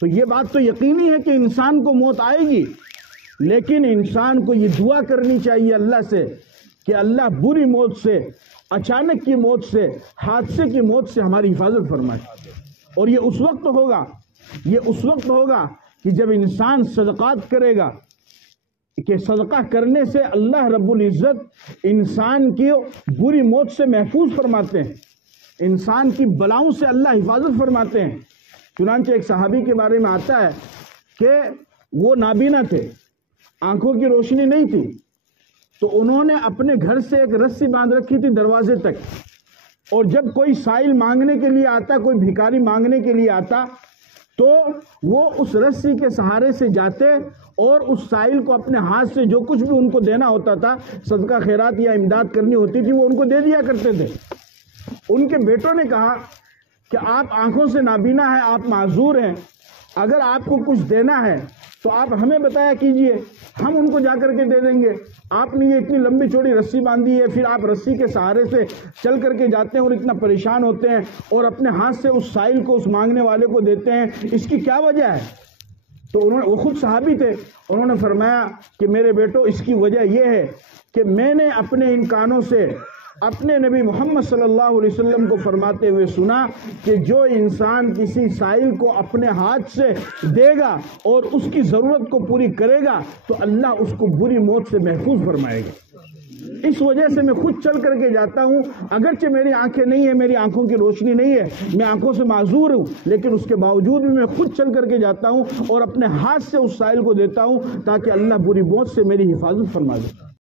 تو یہ بات تو یقینی ہے کہ انسان کو موت آئے گی، لیکن انسان کو یہ دعا کرنی چاہیے اللہ سے کہ اللہ بری موت سے، اچانک کی موت سے، حادثے کی موت سے ہماری حفاظت فرمائے۔ اور یہ اس وقت ہوگا کہ جب انسان صدقات کرے گا، کہ صدقہ کرنے سے اللہ رب العزت انسان کی بری موت سے محفوظ فرماتے ہیں، انسان کی بلاؤں سے اللہ حفاظت فرماتے ہیں۔ چنانچہ ایک صحابی کے بارے میں آتا ہے کہ وہ نابینا تھے، آنکھوں کی روشنی نہیں تھی، تو انہوں نے اپنے گھر سے ایک رسی باندھ رکھی تھی دروازے تک، اور جب کوئی سائل مانگنے کے لیے آتا، کوئی بھکاری مانگنے کے لیے آتا، تو وہ اس رسی کے سہارے سے جاتے اور اس سائل کو اپنے ہاتھ سے جو کچھ بھی ان کو دینا ہوتا تھا، صدقہ خیرات یا امداد کرنی ہوتی تھی، وہ ان کو دے دیا کرتے تھے۔ ان کے بیٹوں نے کہا کہ آپ آنکھوں سے نابینا ہیں، آپ معذور ہیں، اگر آپ کو کچھ دینا ہے تو آپ ہمیں بتایا کیجئے، ہم ان کو جا کر کے دے دیں گے۔ آپ نے یہ اتنی لمبی چوڑی رسی باندھی ہے، پھر آپ رسی کے سہارے سے چل کر کے جاتے ہیں اور اتنا پریشان ہوتے ہیں اور اپنے ہاتھ سے اس سائل کو اس مانگنے والے کو دیتے ہیں، اس کی کیا وجہ ہے؟ تو وہ خود صحابی تھے، انہوں نے فرمایا کہ میرے بیٹو، اس کی وجہ یہ ہے کہ میں نے اپنے ان کانوں سے اپنے نبی محمد صلی اللہ علیہ وسلم کو فرماتے ہوئے سنا کہ جو انسان کسی سائل کو اپنے ہاتھ سے دے گا اور اس کی ضرورت کو پوری کرے گا تو اللہ اس کو بری موت سے محفوظ فرمائے گا۔ اس وجہ سے میں خود چل کر کے جاتا ہوں، اگرچہ میری آنکھیں نہیں ہیں، میری آنکھوں کی روشنی نہیں ہے، میں آنکھوں سے معذور ہوں، لیکن اس کے باوجود بھی میں خود چل کر کے جاتا ہوں اور اپنے ہاتھ سے اس سائل کو دیتا ہوں تاکہ اللہ بری موت سے میری حفاظت فرما دے۔